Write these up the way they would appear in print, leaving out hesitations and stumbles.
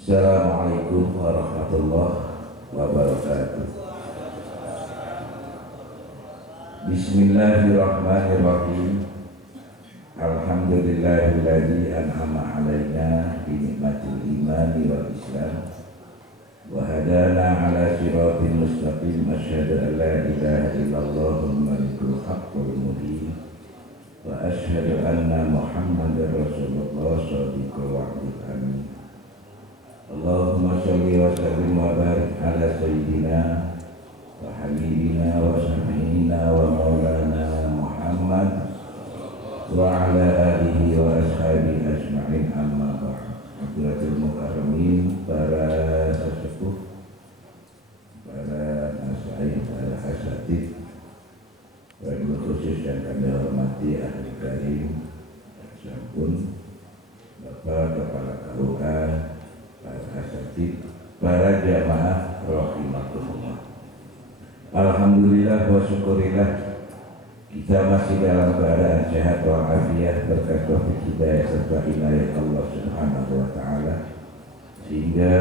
Assalamualaikum warahmatullahi wabarakatuh. Bismillahirrahmanirrahim. Alhamdulillahilladzi an'ama 'alaina bi nikmatil imani wal islam wa hadana 'ala siratal mustaqim. Asyhadu an la ilaha illallahul malikul haqqul mubin wa asyhadu anna Muhammadar rasulullah shadiqul wa'dil amin. Allahumma sholli wa sallim wa barik ala sayyidina wa habibina wa syafi'ina wa maulana Muhammad wa ala alihi wa ashabihi ajma'in, amma ba'd. Hadratul mukarramin, para sesepuh, para masyayikh, para hasatid, wabil khusus yang kami hormati ahli karim, sampun Bapak Kepala KUA, para asatid, para jamaah rahimakumullah. Alhamdulillah wa syukurillah, kita masih dalam keadaan sehat walafiat berkat taufik hidayah serta inayah Allah Subhanahu wa taala, sehingga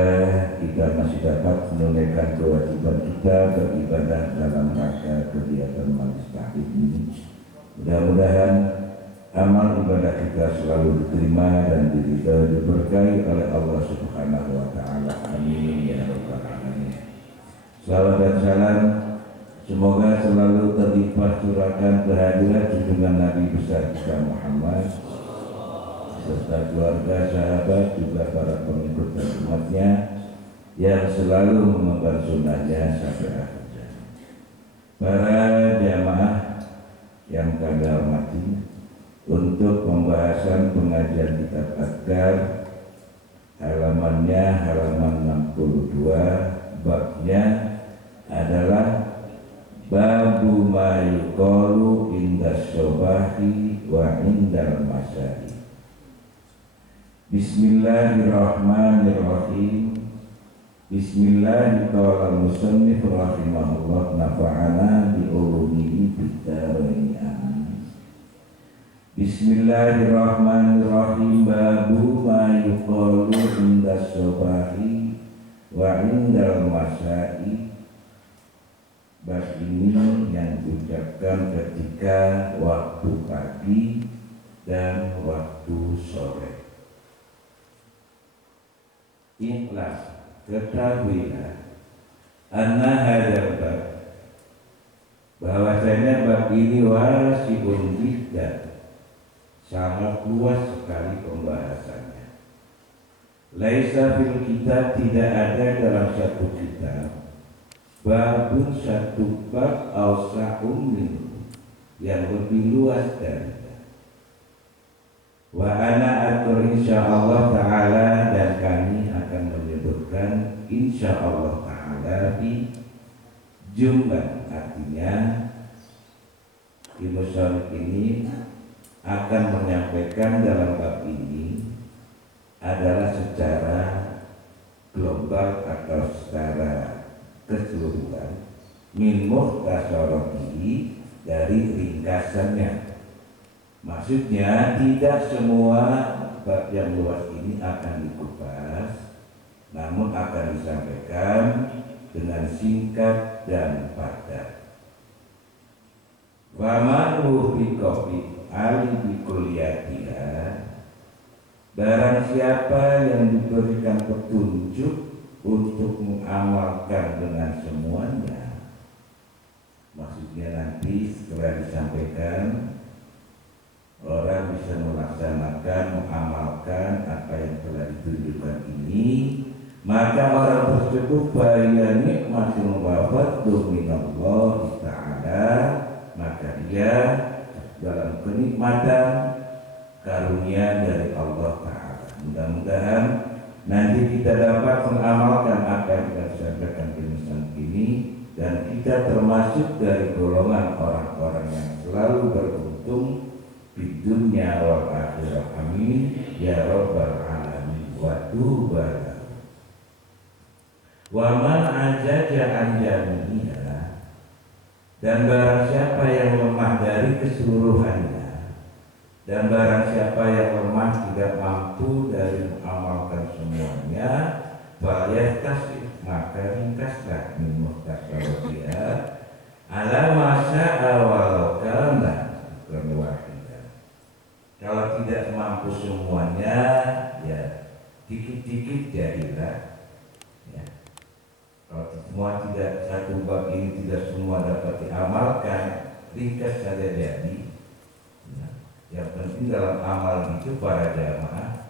kita masih dapat menunaikan kewajiban kita beribadah dalam rangka kegiatan majelis taklim ini. Mudah-mudahan amal ibadah kita selalu diterima dan diberkahi oleh Allah Subhanahu wa taala. Amin ya rabbal alamin. Salawat dan salam semoga selalu terlimpah curahkan kehadiran junjungan Nabi besar kita Muhammad serta keluarga, sahabat, juga para pengikut dan umatnya yang selalu mengemban sunnahnya sampai akhir zaman. Para jamaah yang kami hormati, untuk pembahasan pengajian kitab Adkar, halamannya halaman 62, babnya adalah Babu ma yuqalu indas sobahi wa indal masai. Bismillahirrahmanirrahim. Bismillahirrahmanirrahim. Rahimahullah nafa'ana bi ulumihi bid-dharain amin. Bismillahirrahmanirrahim. Babu ma yuqalu indas sobahi wa indal masai. Bab ini yang diucapkan ketika waktu pagi dan waktu sore. Ikhlas, ketahuilah anna hadzal bab, bahwasanya bab ini wasi'un jiddan, sangat luas sekali pembahasannya. Laisa fil kitab, tidak ada dalam satu kitab babun satu bab awsa'un minhu, yang lebih luas dari wa ana atur insyaallah ta'ala, dan kami akan menyebutkan insyaallah ta'ala di jumlah. Artinya Imam Syarif ini akan menyampaikan dalam bab ini adalah secara global atau secara keseluruhan, min mukhtasaratihi, dari ringkasannya. Maksudnya tidak semua bab yang luas ini akan dikupas, namun akan disampaikan dengan singkat dan padat. Wa man wufiqa bi ali kulliyatiha, barang siapa yang diberikan petunjuk untuk mengamalkan dengan semuanya, maksudnya nanti setelah disampaikan orang bisa melaksanakan, mengamalkan apa yang telah ditunjukkan ini, maka orang tersebut bayar nikmatul wa fadlu minallah ta'ala, maka dia dalam kenikmatan karunia dari Allah Ta'ala. Mudah-mudahan nanti kita dapat mengamalkan apa yang kita sampaikan di pesan ini, dan kita termasuk dari golongan orang-orang yang selalu beruntung di dunia wal akhirah. Amin ya rabbal alamin. Wa tuba wa man ajaja an jami'iha, dan barang siapa yang lemah dari keseluruhannya, dan barang siapa yang lemah tidak mampu dari mengamalkan semuanya, Bayar kasih maka ringkaslah min muhtasabatiha ala masa awal kana wahida. Kalau tidak mampu semuanya, ya dikit-dikit jadilah. Ya. Kalau semua tidak satu bab ini tidak semua dapat diamalkan, ringkas saja jadi. Ya. Yang penting dalam amal itu para jamaah,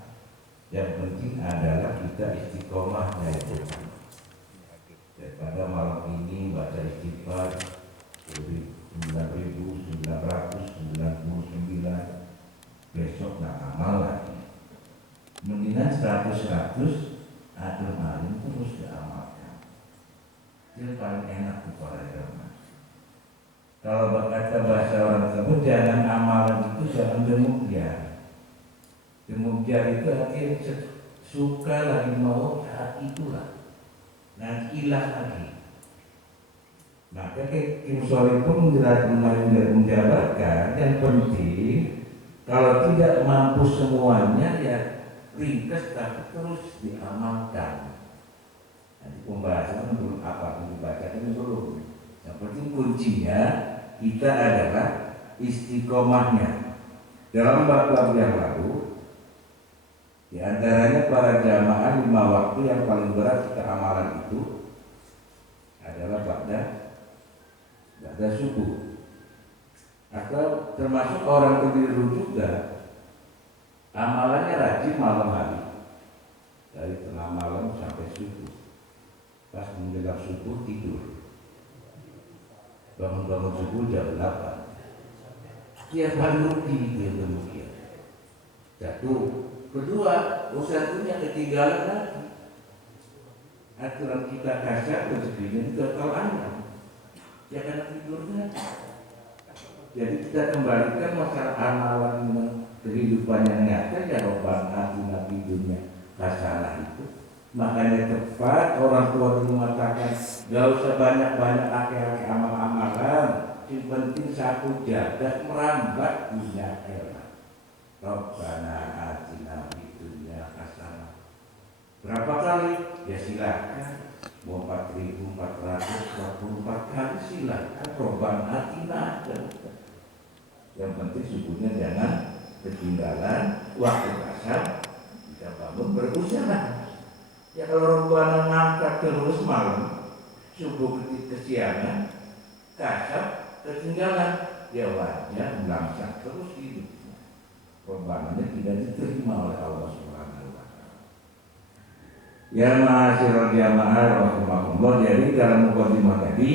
yang penting adalah kita istiqomahnya itu. Daripada malam ini baca istighfar 9.999, besok nggak amal lagi. Mendingan 100 adem-adem terus diamalkan. Itu paling enak di para jamaah. Kalau berkata bahasa orang tersebut, jangan amalan itu jangan demikian. Demikian itu artinya suka lagi mau saat itulah, nanti hilang lagi. Maka Kim Soli pun menjabarkan yang penting kalau tidak mampu semuanya ya ringkas tapi terus diamalkan. Nanti pembahasan belum apa yang dibacakan belum. Yang penting kuncinya kita adalah istiqomahnya. Dalam bab-bab yang lalu, di antaranya para jamaah 5 waktu yang paling berat keamalan itu adalah ba'da subuh. Atau termasuk orang keliru juga, amalannya rajin malam hari, dari tengah malam sampai subuh. Pas menjelang subuh tidur, bangun-bangun subuh jam 8. Tiap hari rutin dia demikian. Satu. Kedua, satunya ketinggalan lagi. Aturan kita kasar, rezekinya juga kalau anak. Jangan tidur lagi. Jadi kita kembalikan masalah amalan kehidupan yang nyata, ya Rabbana atina fid dunya hasanah itu. Makanya tepat orang tua dulu mengatakan, gak usah banyak-banyak akhir-akhir amal-amalan. Yang penting satu jaga merambat dunia akhirat. Rabbana atina fid dunya hasanah. Berapa kali? Ya silakan. Mau 4.444 kali silakan. Rabbana atina. Yang penting subuhnya jangan ketinggalan waktu asar. Kita bangun berusaha. Ya kalau Rabbana ngangkat terus malam, subuh kesiangan, kasar ketinggalan, ya wajah melangsak terus hidup. Korbanannya tidak diterima oleh Allah Subhanahu wa Ta'ala. Ya ma'asyiral jamaah rahimakumullah. Jadi dalam mukadimah tadi,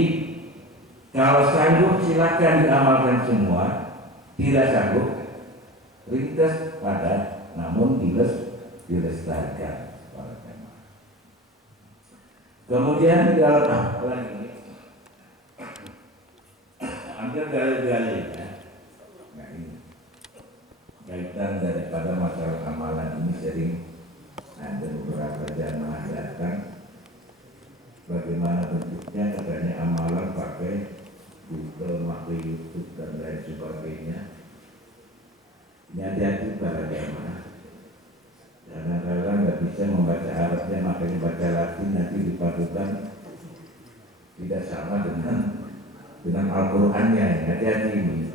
kalau sanggup silakan diamalkan semua, tidak sanggup ringkas pada namun dilestarikan. Kemudian di dalam amalan ini ambil dalil-dalilnya. Nah ini kaitan daripada masalah amalan ini sering ada beberapa jamaah datang. Bagaimana bentuknya? Katanya amalan pakai Google, pakai YouTube dan lain sebagainya. Ini hati-hati para jamaah. Kadang-kadang nggak bisa membaca Arabnya, makanya baca Latin nanti dipadukan tidak sama dengan Al-Qur'annya. Hati-hati ini.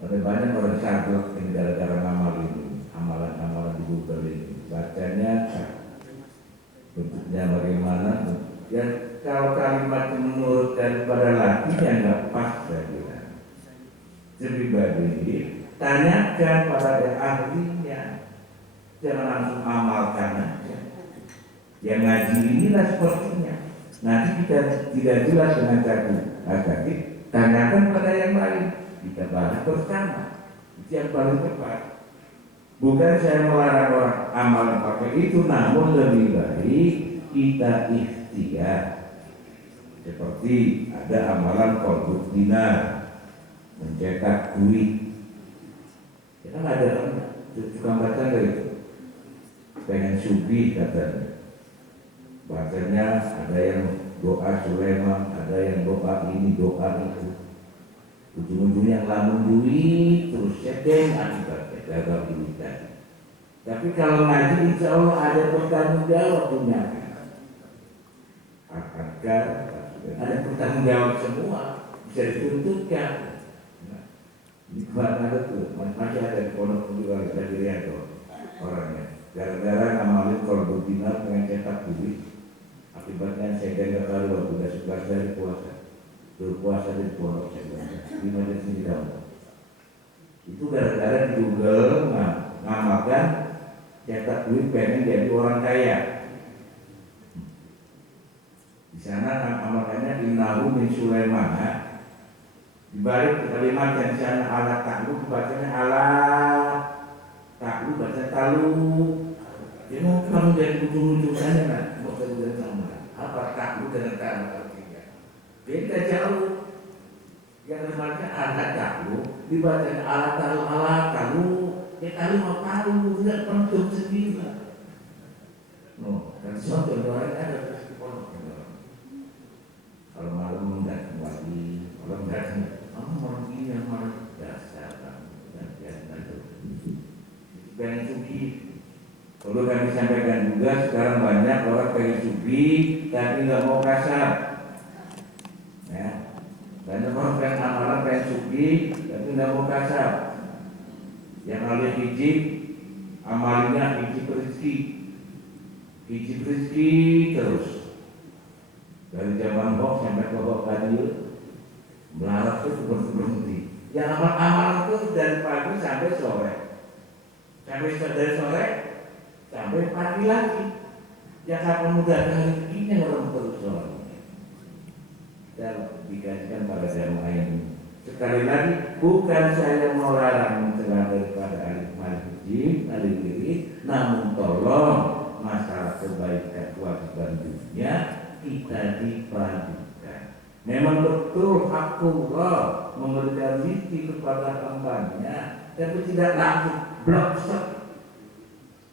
Ada banyak orang saklek yang gara-gara ngamal ini, amalan-amalan di Google ini. Bacanya bentuknya bagaimana? Ya kalau kalimat menurut daripada Latinnya nggak pas saya bilang. Lebih baik tanyakan pada ahlinya. Jangan langsung amalkan aja. Yang ngaji inilah sepertinya. Nanti kita tidak jelas dengan satu hati, tanyakan pada yang lain. Kita bahas bersama. Itu yang paling tepat. Bukan saya melarang orang amalan pakai itu, namun lebih baik kita ikhtiar. Seperti ada amalan qardud dinar, mencetak duit. Kita nggak ada tukang baca itu. Pengen subi katanya, bacanya ada yang doa Sulaiman, ada yang doa ini, doa itu. Ujung-ujungnya ngelamun duit terus sedeng akibatnya gagal duit tadi. Tapi kalau ngaji insya Allah ada pertanggung jawab punya. agar ada bertanggung jawab semua, bisa dituntutkan. Nah, di mana itu masih ada di pondok juga ada di Rianto orangnya. Gara-gara ngamalin kalau dinar pengen cetak duit, akibatnya saya gagal kali waktu udah 11 hari puasa. Berpuasa di pondok saya di majelis ini tahu. Itu gara-gara di Google ngamalkan cetak duit pengen jadi orang kaya. Di sana amalannya innahu min Sulaiman. Di balik kalimat yang di sana ala taklu bacanya ala taklu baca talu. Dia mau kamu jadi ujung-ujung sana kan? Mau kerja sama. Apa taklu dengan talu artinya? Beda jauh. Yang namanya ala taklu dibacanya ala talu. Ya talu mau talu tidak penting sendiri. No, dan suatu orang ada di pondok. Kalau malam enggak kembali, kalau enggak malam ini yang malam dasar dan itu. Dan sugi, perlu kami sampaikan juga sekarang banyak orang pengen sugi tapi nggak mau kasar. Ya, banyak orang pengen amalan pengen sugi tapi nggak mau kasar. Yang alih hijib, amalnya hijib rezeki terus. Dari zaman hoax sampai ke hoax kadir, melarat itu berhenti. Yang amal-amal itu dari pagi sampai sore, dari sore sampai pagi lagi. Yang akan mudah rezekinya orang terus sore. Dan dikajikan pada jamaah ini. Sekali lagi, bukan saya mau larang mencegah daripada alif malhijib, alif diri, namun tolong masalah kebaikan kewajiban dunia kita dipadukan. Memang betul hakullah memberikan rezeki kepada hambanya, tapi tidak langsung blok set.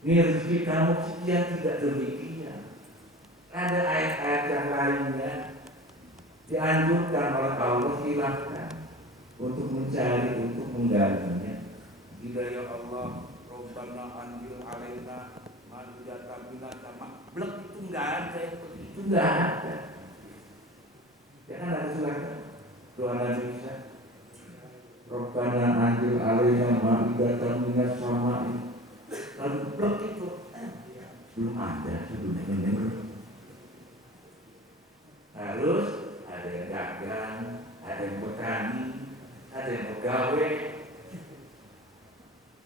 Ini rezeki kamu sekian, tidak demikian. Ada ayat-ayat yang lainnya dianjurkan oleh Allah, silahkan untuk mencari, untuk menggantinya. Hidayah Allah, Rabbana anjil alaina ma'idata bina sama blok itu enggak ada. Itu enggak ada. Jangan ada silakan doa Nabi Isa. Rabbana anjil alaina ma'idatan minas sama'i. Lalu blok itu belum ada sebelumnya. Harus ada yang dagang, ada yang petani, ada yang pegawai.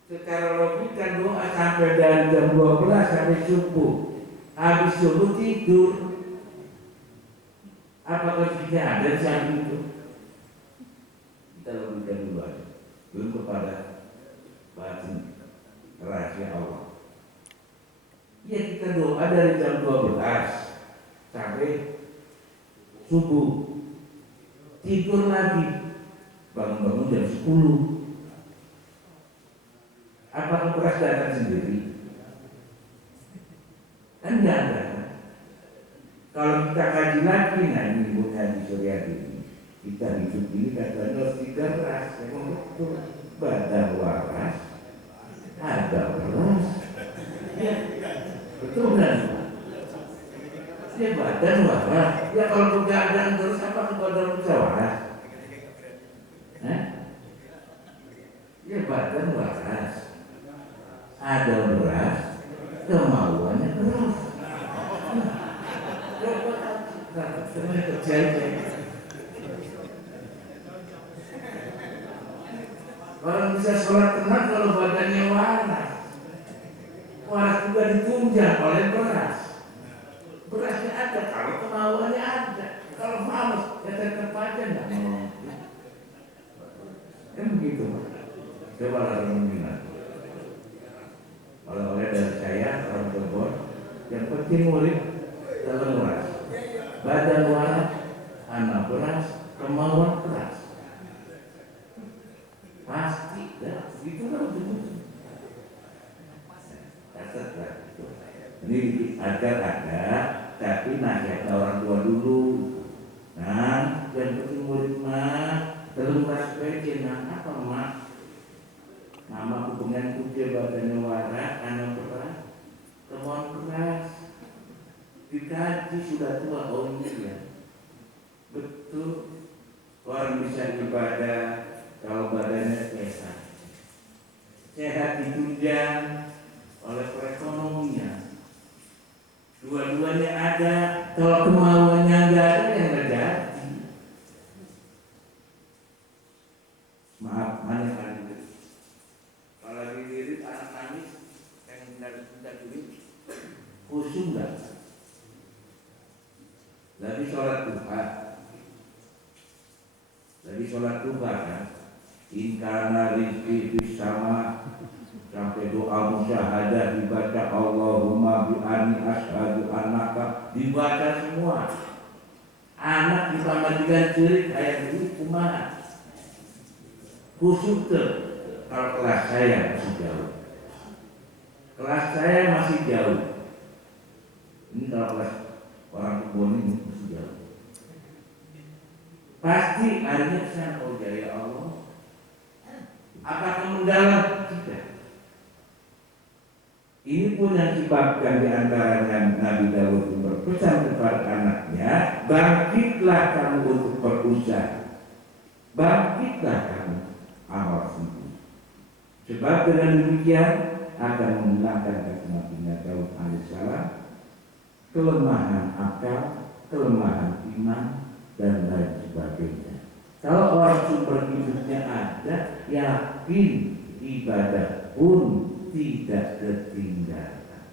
Secara logika doa sampai dari jam 12 sampai subuh. Habis subuh tidur. Apakah kita ada saat itu? Kita logika dulu aja. Belum kepada batin rahasia Allah. Ya kita doa dari jam 12 sampai subuh. Tidur lagi. Bangun-bangun jam 10. Apakah beras datang sendiri? Kan tidak ada. Kalau kita kaji lagi, nah ini Ibu Haji Suryati ini, kita hidup ini katanya harus 3 beras. Memang betul. Badan waras, ada beras. Ya, betul kan? Ya badan waras. Ya kalau begadang terus apa badan bisa waras? Ya badan waras. Ada beras, kemauannya beras. Orang bisa sholat tenang kalau badannya waras. Waras juga ditunjang oleh beras. Berasnya ada, kalau kemauannya ada. Kalau males, ya tetap aja nggak mau. Kan begitu. Coba lah mengingat. Oleh dari saya orang Bogor, yang penting murid dalam waras, badan waras, anak beras, kemauan keras. Pasti, ya, itu kan begitu. Ini agar ada, tapi nasihat orang tua dulu. Nah, yang penting murid mah, dalam waras baik, nah apa mah? Nama hubungan kucing badannya waras, anak beras, kemauan keras. Di dikaji sudah tua. Oh iya, betul. Orang bisa ibadah kalau badannya sehat. Sehat ditunjang oleh perekonomian. Dua-duanya ada. Kalau kemauannya nggak ada, yang nggak jadi. Maaf, mana yang paling gede? Kalau lagi diri anak nangis, yang minta duit, khusyuk nggak? Lagi sholat duha, kan? Inkana rizki bisama, sampai doa musyahadah dibaca, Allahumma bi'ani ashadu annaka, dibaca semua. Anak dipamandikan ciri kayak dulu kumaha. Khusyuk tuh. Kalau kelas saya masih jauh. Ini kalau kelas orang kebun ini masih jauh. Pasti akhirnya saya, oh ya Allah, apakah mendalam? Tidak. Ini pun yang disebabkan diantaranya Nabi Daud berpesan kepada anaknya, bangkitlah kamu untuk berusaha, bangkitlah kamu amal sendiri. Sebab dengan demikian akan menghilangkan kata Nabi Daud alaihissalam kelemahan akal, kelemahan iman, dan lain sebagainya. Kalau orang sumber hidupnya ada, yakin ibadah pun tidak ketinggalan.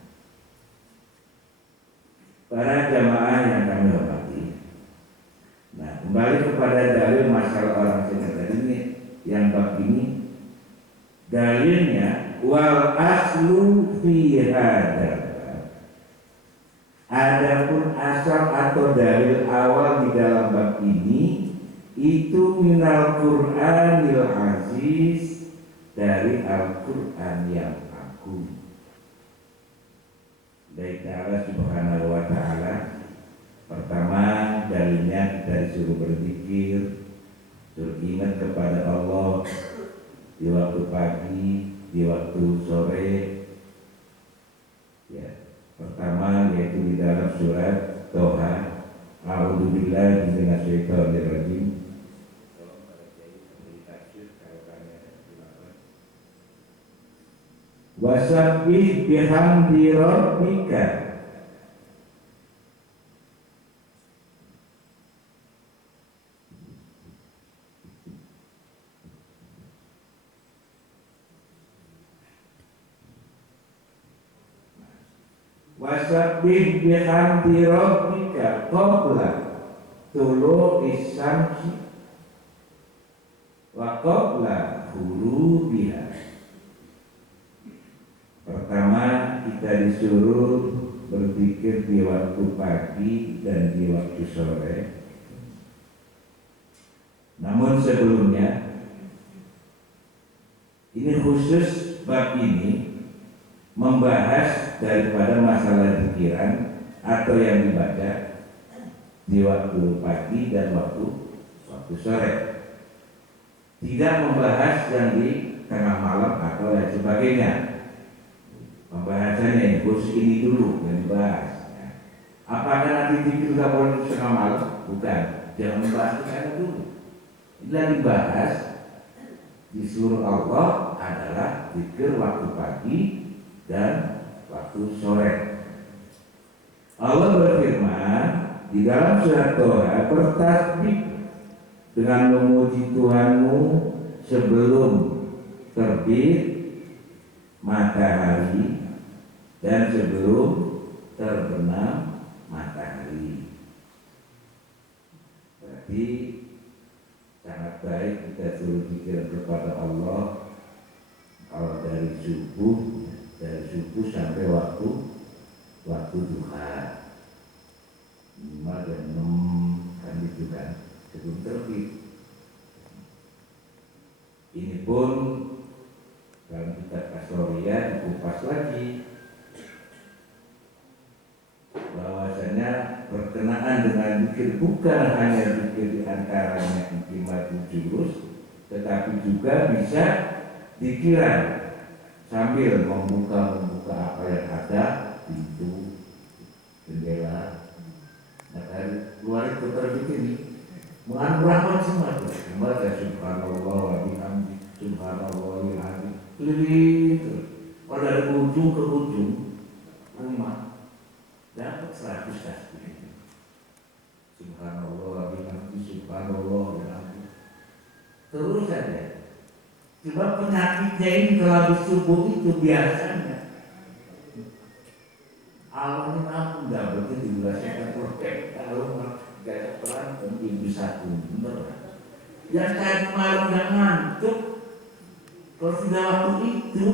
Para jamaah yang kami hormati, nah kembali kepada dalil masalah orang sehat tadi ini, yang bab ini dalilnya wal aslu fi hadza. Adapun asal atau dalil awal di dalam bab ini itu minal Qur'anil Aziz, dari Al-Qur'an yang agung. Dari Allah Subhanahu wa taala. Pertama, dalilnya kita disuruh berzikir, disuruh ingat kepada Allah di waktu pagi, di waktu sore. Ya, pertama yaitu di dalam surat Toha. A'udzubillahi minasyaitonir rajim. Wasabbih bihamdi rabbika. Wasabbih bihamdi rabbika qabla tulu'is syamsi wa qabla ghurubiha. Pertama, kita disuruh berpikir di waktu pagi dan di waktu sore. Namun sebelumnya, ini khusus bab ini membahas daripada masalah pikiran atau yang dibaca di waktu pagi dan waktu sore. Tidak membahas yang di tengah malam atau lain sebagainya. Pembahasannya yang khusus ini dulu yang dibahas. Apakah nanti zikir nggak boleh setengah malam? Bukan. Jangan membahas itu karena dulu. Ini dibahas disuruh Allah adalah zikir waktu pagi dan waktu sore. Allah berfirman di dalam surat Toha, bertasbih dengan memuji Tuhanmu sebelum terbit matahari dan sebelum terbenam matahari. Berarti sangat baik kita suruh zikir kepada Allah kalau dari subuh sampai waktu duha, minimal jam 6 kan gitu kan, sebelum terbit. Ini pun dalam kitab Astoria dikupas lagi bahwasanya berkenaan dengan zikir bukan hanya zikir diantaranya intimatul julus, tetapi juga bisa zikiran sambil membuka apa yang ada, pintu, jendela, baru terbit ini mengandung rahmat semua itu. Membaca subhanallah wa bihamdi, subhanallah wa bihamdi, keliling terus. Kalau dari ujung ke ujung rumah dapat 100 tasbih. Subhanallah wa bihamdi, subhanallah wa bihamdi. Terus saja. Sebab penyakitnya ini kalau habis subuh itu biasanya awalnya ampun gak begitu dirasakan perfect kalau gak pelan mungkin bisa bener. Yang tadi malam gak ngantuk, kalau sudah waktu itu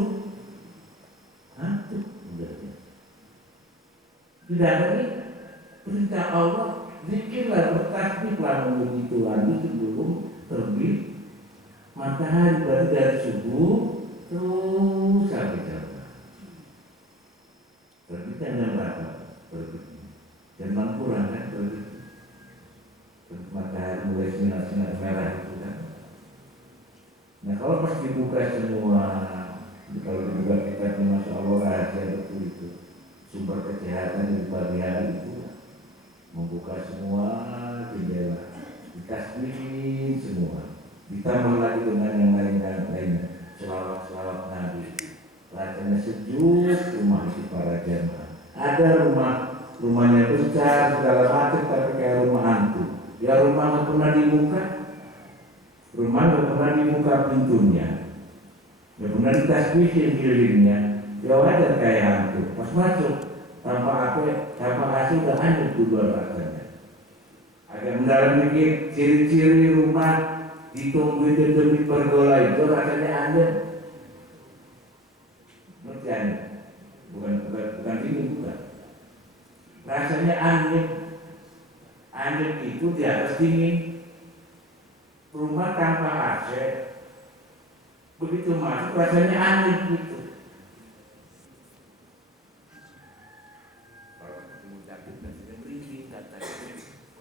ngantuk udah. Tidak ada perintah Allah, zikirlah bertasbihlah memuji Tuhan sebelum terbit matahari, berarti dari subuh terus sampai jam. Terbitnya jam berapa? Terbitnya jam 6 kurang kan terbit. Matahari mulai sinar-sinar merah itu kan. Nah kalau pas dibuka semua, kalau dibuka kita Masya Allah rahasia betul itu. Sumber kesehatan di pagi hari itu membuka semua jendela, ditasbih semua. Ditambah lagi dengan yang lain-lainnya, selawat-selawat Nabi. Rasanya sejuk rumah isi para jemaah. Ada rumahnya besar segala macam tapi kayak rumah hantu. Ya rumah nggak pernah dibuka, rumah nggak pernah dibuka pintunya, nggak pernah ditasbihin kelilingnya. Ya wajar kayak hantu. Pas masuk tanpa AC udah hancur tuh rasanya. Agak mendalam dikit ciri-ciri rumah ditungguin demi pergola itu rasanya aneh. Ngerti aneh? Bukan ini bukan. Rasanya aneh. Aneh itu di atas dingin. Rumah tanpa AC. Begitu masuk rasanya aneh gitu. Kalau ketemu David dan berisi katanya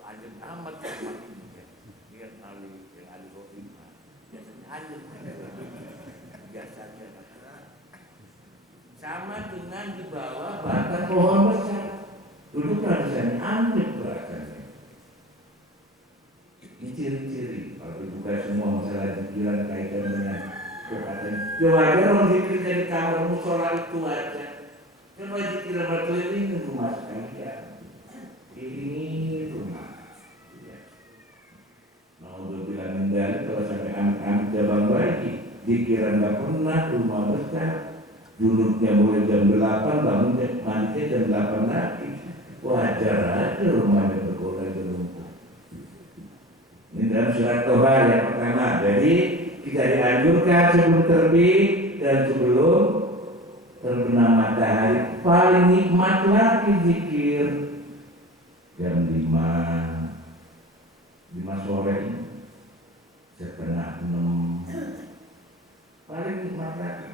aneh amat rumah ini. Lihat Ali yang Ali Khotimah biasanya aneh. Biasanya sama dengan di bawah batang pohon besar. Dulu rasanya aneh rasanya. Ini ciri-ciri kalau dibuka semua masalah pikiran kaitan dengan kekatan. Ya wajar orang zikir dari kamar musola itu aja. Coba zikir berkeliling rumah sekalian. Ini rumah. Ya. Mau bilang dari kalau sampai anak-anak cabang lagi, pikiran nggak pernah rumah besar. Duduknya mulai jam 8, bangun mandinya jam 8 lagi. Wajar aja rumahnya bergolak berlumpur. Ini dalam surat Toha yang pertama. Jadi kita dianjurkan sebelum terbit dan sebelum terbenam matahari. Paling nikmat lagi zikir jam 5 sore, setengah 6. Paling nikmat lagi.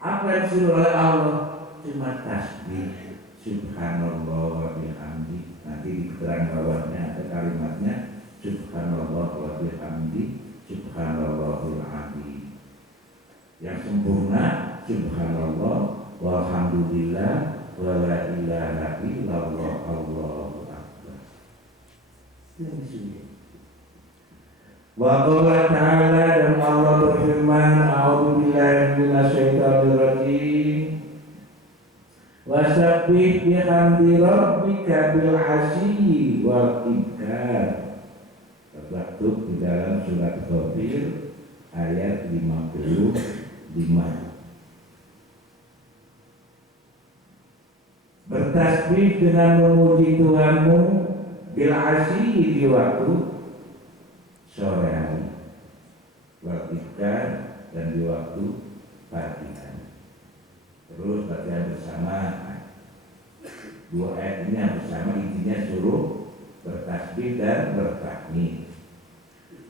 Apa yang disuruh oleh Allah? Cuma tasbih subhanallah wa bihamdi. Nanti di keterangan bawahnya ada kalimatnya subhanallah wa bihamdi subhanallahul azim. Yang sempurna subhanallah walhamdulillah wa la ilaha illallah Allahu akbar. Itu disuruh. Wa qala ta'ala, dan Allah berfirman, a'udzubillahi minasyaitonir rajim. Wasabbih bihamdi rabbika bil 'ashyi wal ibkar. Termaktub di dalam surat Ghafir ayat 55. Bertasbih dengan memuji Tuhanmu bil 'ashyi di waktu sore hari, waktu ibkar, dan di waktu pagi hari. Terus bacaan bersama dua ayat ini yang bersama intinya suruh bertasbih dan bertahmid.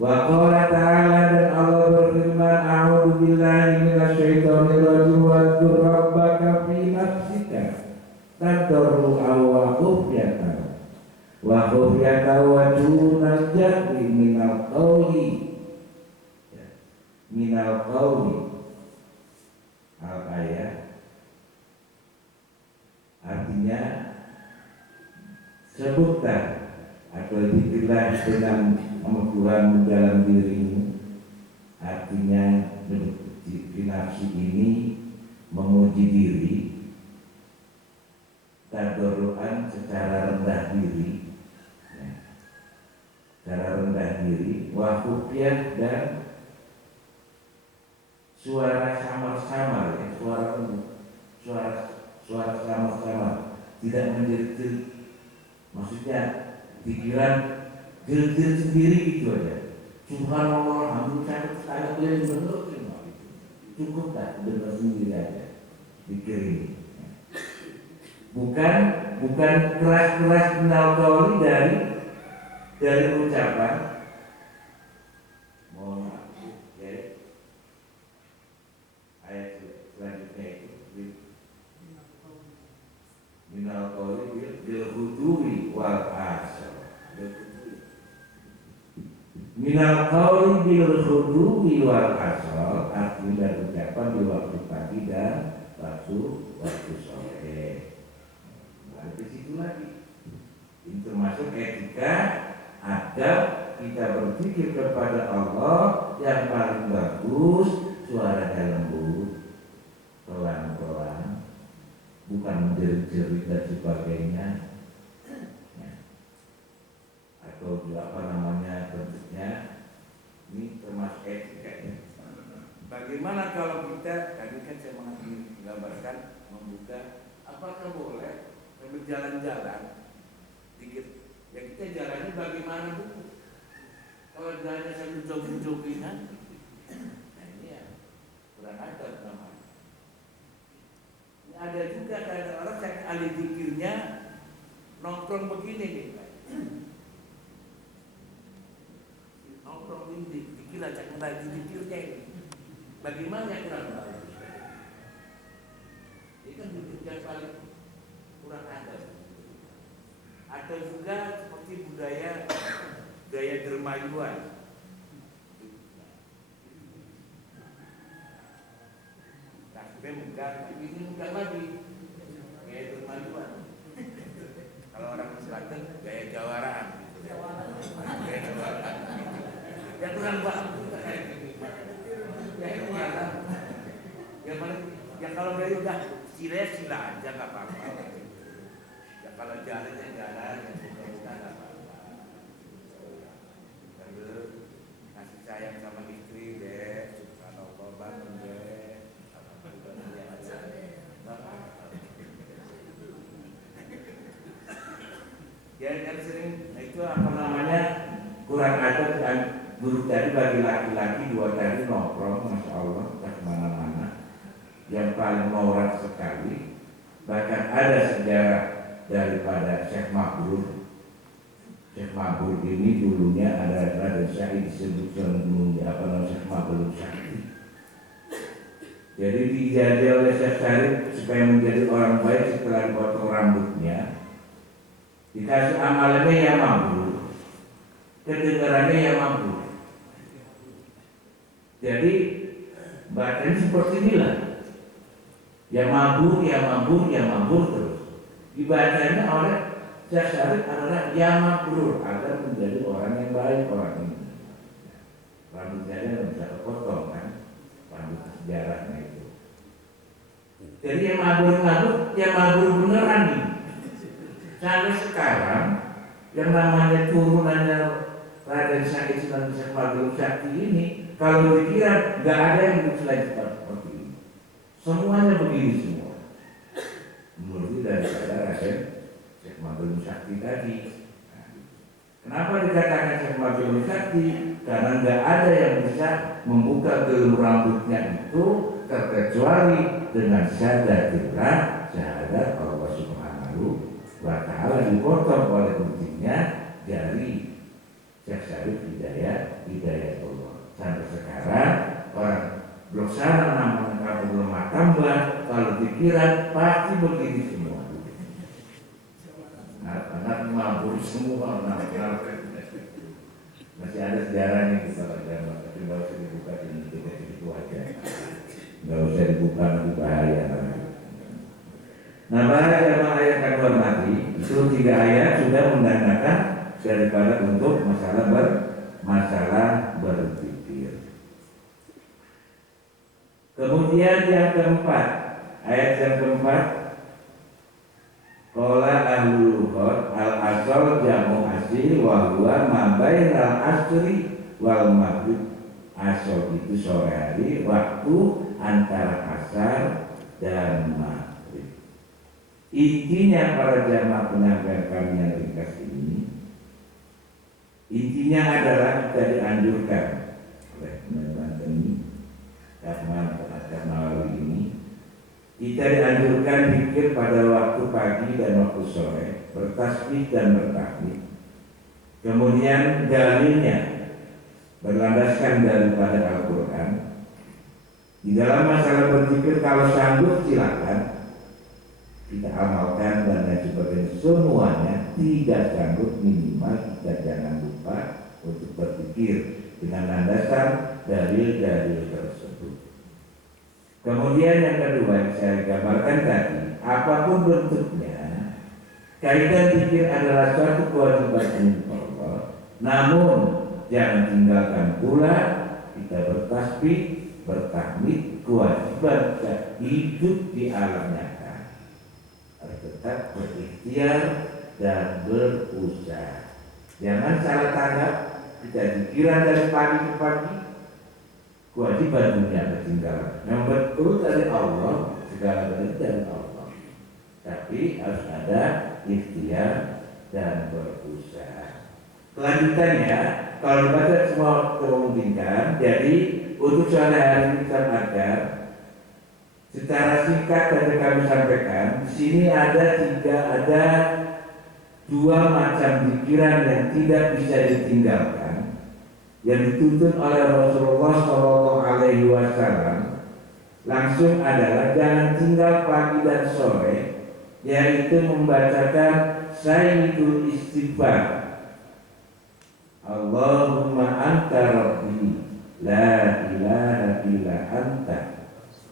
Wa qala ta'ala, dan Allah berfirman, a'udzu billahi minasyaitonir rajim wa dzkur rabbaka fi nafsika tadarru'an wa khufyatan wa khufyatan wa dunal jahri minal qawli al-ayat. Artinya sebutkan atau dikira dengan Tuhan dalam dirimu, artinya nafsu ini menguji diri, tadarruan secara rendah diri, ya, secara rendah diri, wahufiah dan suara samar-samar, ya, suara samar-samar, tidak menjerit, maksudnya pikiran jerit sendiri gitu aja. Subhanallah, alhamdulillah, sekali kalian benar, cukup tak dengar sendiri aja pikir ini. Bukan keras-keras menalkauli dari ucapan. Mohon maaf, ya. Ayat selanjutnya itu menalkauli bil hudui wal asal. Minal qauli bil hudui wal asal, arti dan ucapan di waktu pagi dan waktu sore. Nah, di situ lagi. Ini termasuk etika adab kita berpikir kepada Allah yang paling bagus, suaranya lembut, pelan-pelan, bukan menjerit-jerit dan sebagainya. Atau apa namanya bentuknya, ini termasuk etikanya. Bagaimana kalau kita, tadi kan saya menggambarkan, membuka, apakah boleh berjalan-jalan dikit, ya kita jalannya bagaimana dulu. Kalau jalannya sambil jogging-joggingan, nah ini ya kurang adab namanya. Ini ada juga kadang orang saya ahli zikirnya nongkrong begini nih, nongkrong ini dikira cak lagi dikirnya ini. Bagaimana kurang bagus? Ini kan yang paling kurang adab. Atau juga seperti budaya dermayuan. Tapi ini enggak lagi gaya dermayuan. Kalau orang Selatan gaya jawaraan. Gaya jawaraan. Yang kurang bagus kayak gini. Ya kalau dari udah sila aja nggak apa-apa. Ya kalau jalannya jalan, ya bukan apa-apa. Sambil kasih sayang sama istri deh, subhanallah bangun deh. Ya yang sering, nah itu apa namanya kurang adab dan buruk tadi bagi laki-laki dua tadi nongkrong, masya Allah, tak kemana-mana. Yang paling maurat sekali, bahkan ada sejarah daripada Syekh Mabrur. Syekh Mabrur ini dulunya ada syahid disebutkan apa namanya Syekh Mabrur Syahid. Jadi dijajah oleh Syekh Syarif supaya menjadi orang baik setelah dipotong rambutnya. Dikasih amalannya yang Mabrur, kedengarannya yang Mabrur. Jadi batin seperti inilah. Ya mabur terus. Dibacanya oleh Syekh Syarif adalah ya mabrur, agar menjadi orang yang baik orang ini. Rambutnya tidak bisa kepotong kan, rambut sejarahnya itu. Jadi yang mabur beneran nih. Sampai sekarang yang namanya turunannya Raden Syahid Sunan Syekh Mabrur Sakti ini, kalau dikira nggak ada yang hidup selain seperti ini. Semuanya begini semua. Menurut daripada Raden Syekh Mabrur Sakti tadi. Nah, kenapa dikatakan Syekh Mabrur Sakti? Karena nggak ada yang bisa membuka gelung rambutnya itu terkecuali dengan syahadat Allah Subhanahu wa Ta'ala dipotong oleh buktinya dari Syekh Syarif Hidayat Allah. Sampai sekarang orang berusaha namanya kamu lemah tambah, kalau pikiran pasti begini semua. Anak-anak mabur semua, masih ada sejarahnya kita baca, tapi nggak usah dibuka itu aja, nggak usah dibuka nanti bahaya. Nah, para jamaah yang kami hormati, itu 3 ayat sudah menandakan daripada untuk masalah berpikir. Kemudian yang keempat, ayat yang keempat, qala ahlul lughah al-asal jamu asil wa huwa ma bainal asri wal maghrib. Asal itu sore hari, waktu antara asar dan maghrib. Intinya para jamaah penyampaian kami yang ringkas intinya adalah kita dianjurkan oleh penerangan ini karena ini kita dianjurkan zikir pada waktu pagi dan waktu sore, bertasbih dan bertahmid. Kemudian dalilnya berlandaskan daripada Al-Quran. Di dalam masalah berzikir kalau sanggup silakan kita amalkan dan lain sebagainya. Semuanya tidak sanggup minimal kita jangan lupa untuk berpikir dengan landasan dalil-dalil tersebut. Kemudian yang kedua yang saya gambarkan tadi, apapun bentuknya, kaitan zikir adalah suatu kewajiban Allah. Namun jangan tinggalkan pula kita bertasbih, bertahmid, kewajiban hidup di alam nyata. Harus tetap berikhtiar dan berusaha. Jangan salah tanggap kita zikiran dari pagi ke pagi, kewajiban dunia ketinggalan. Yang betul dari Allah, segala dari Allah. Tapi harus ada ikhtiar dan berusaha. Kelanjutannya, kalau dibaca semua kemungkinan, jadi untuk sore hari kita agar secara singkat tadi kami sampaikan, di sini ada dua macam pikiran yang tidak bisa ditinggalkan, yang dituntut oleh Rasulullah SAW. Langsung adalah jangan tinggal pagi dan sore, yaitu membacakan Sayyidul Istighfar. Allahumma anta rabbi la ilaha illa anta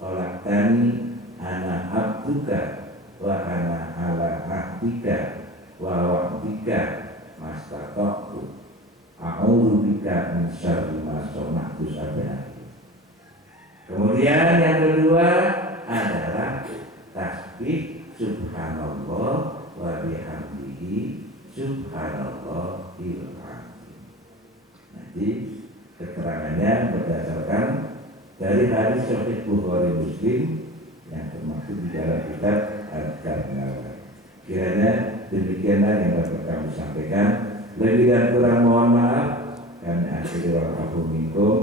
khalaqtani ana abduka wa ana ala ahdika wa wa'dika mastata'tu a'udzu bika min syarri ma sana'tu sabana. Kemudian yang kedua adalah tasbih subhanallah wa bihamdihi subhanallahil azim. Nanti keterangannya berdasarkan dari hadis Sahih Bukhari Muslim yang termasuk di dalam kitab Al-Karnawa. Kiranya demikianlah yang dapat kami sampaikan. Lebih dan kurang mohon maaf. Kami akhiri wal afu minkum.